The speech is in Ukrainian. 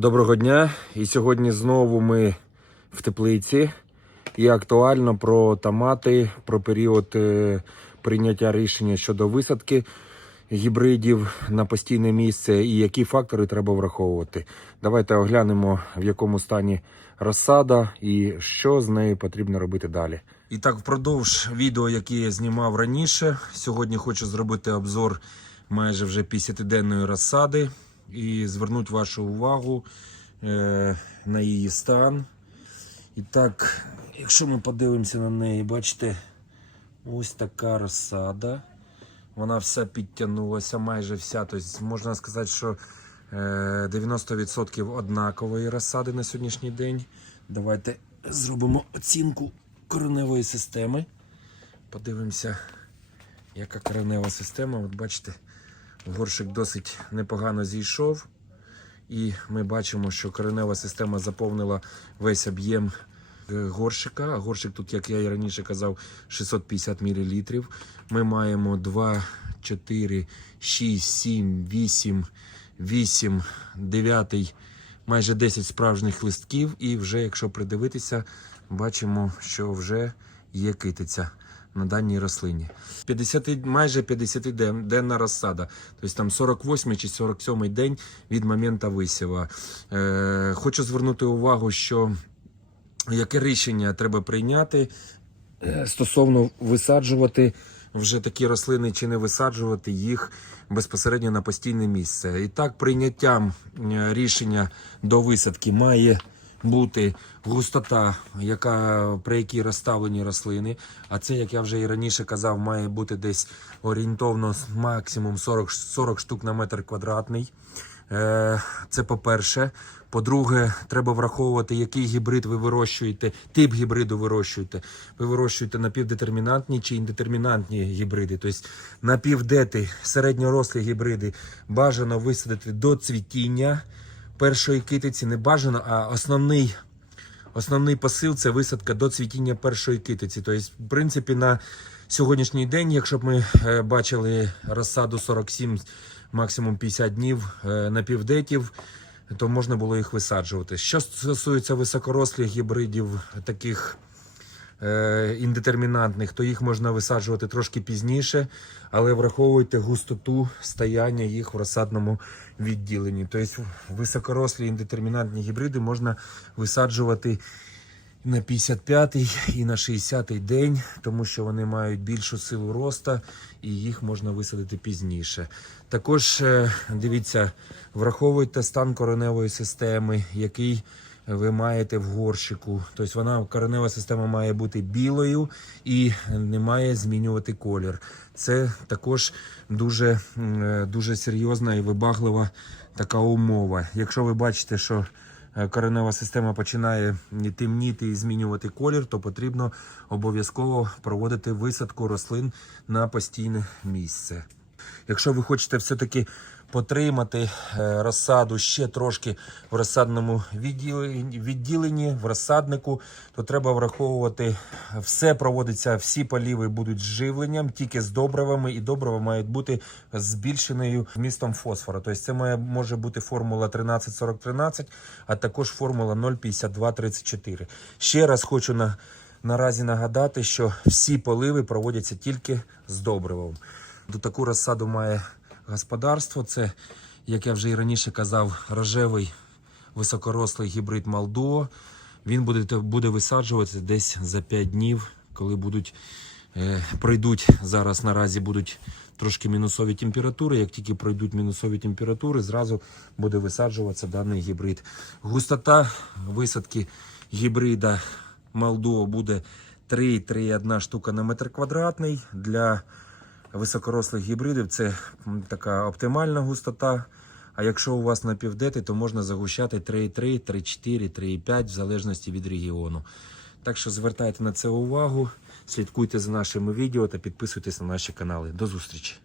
Доброго дня! І сьогодні знову ми в теплиці. І актуально про томати, про період е, прийняття рішення щодо висадки гібридів на постійне місце і які фактори треба враховувати. Давайте оглянемо, в якому стані розсада і що з нею потрібно робити далі. І так, впродовж відео, яке я знімав раніше, сьогодні хочу зробити обзор майже вже 50-денної розсади і звернути вашу увагу е, на її стан. І так, якщо ми подивимося на неї, бачите, ось така розсада. Вона вся підтягнулася, майже вся. Тобто можна сказати, що е, 90% однакової розсади на сьогоднішній день. Давайте зробимо оцінку кореневої системи. Подивимося, яка коренева система. От бачите, горшик досить непогано зійшов. І ми бачимо, що коренева система заповнила весь об'єм е, горшика. А горшик тут, як я і раніше казав, 650 мл. Ми маємо 2, 4, 6, 7, 8, 8, 9, майже 10 справжніх листків. І вже, якщо придивитися, бачимо, що вже є китиця на даній рослині. 50, майже 50-денна розсада, тобто там 48 чи 47 день від моменту висіва. Е, хочу звернути увагу, що яке рішення треба прийняти е, стосовно висаджувати вже такі рослини чи не висаджувати їх безпосередньо на постійне місце. І так, прийняттям е, рішення до висадки має бути густота, яка, при якій розставлені рослини. А це, як я вже і раніше казав, має бути десь орієнтовно максимум 40, 40 штук на метр квадратний. Е, Це по-перше. По-друге, треба враховувати, який гібрид ви вирощуєте, тип гібриду вирощуєте. Ви вирощуєте напівдетермінантні чи індетермінантні гібриди. Тобто напівдети, середньорослі гібриди бажано висадити до цвітіння першої китиці. Не бажано, а основний, основний посил це висадка до цвітіння першої китиці. Тобто, в принципі, на сьогоднішній день, якщо б ми е, бачили розсаду 47, максимум 50 днів на напівдетів, то можна було їх висаджувати. Що стосується високорослих гібридів, таких е, індетермінантних, то їх можна висаджувати трошки пізніше, але враховуйте густоту стояння їх в розсадному відділенні. Тобто високорослі індетермінантні гібриди можна висаджувати на 55-й і на 60-й день, тому що вони мають більшу силу роста і їх можна висадити пізніше. Також е, дивіться, враховуйте стан кореневої системи, який ви маєте в горщику. Тобто вона коренева система має бути білою і не має змінювати колір. Це також дуже, е, дуже серйозна і вибаглива така умова. Якщо ви бачите, що е, коренева система починає темніти і змінювати колір, то потрібно обов'язково проводити висадку рослин на постійне місце. Якщо ви хочете все-таки потримати е, розсаду ще трошки в розсадному відділенні, в розсаднику, то треба враховувати, все проводиться, всі поліви будуть з живленням, тільки з добривами, і добрива мають бути збільшеною вмістом фосфора. Тобто це має, може бути формула 13-40-13, а також формула 0,52-34. Ще раз хочу на, наразі нагадати, що всі поливи проводяться тільки з добривом. До таку розсаду має господарство. Це, як я вже і раніше казав, рожевий високорослий гібрид Малдуо. Він буде, буде висаджуватися десь за 5 днів, коли будуть, е, пройдуть зараз наразі будуть трошки мінусові температури. Як тільки пройдуть мінусові температури, зразу буде висаджуватися даний гібрид. Густота висадки гібрида Малдуо буде 3-3,1 штука на метр квадратний. Для високорослих гібридів це така оптимальна густота. А якщо у вас напівдети, то можна загущати 3,3, 3,4, 3,5 в залежності від регіону. Так що звертайте на це увагу, слідкуйте за нашими відео та підписуйтесь на наші канали. До зустрічі!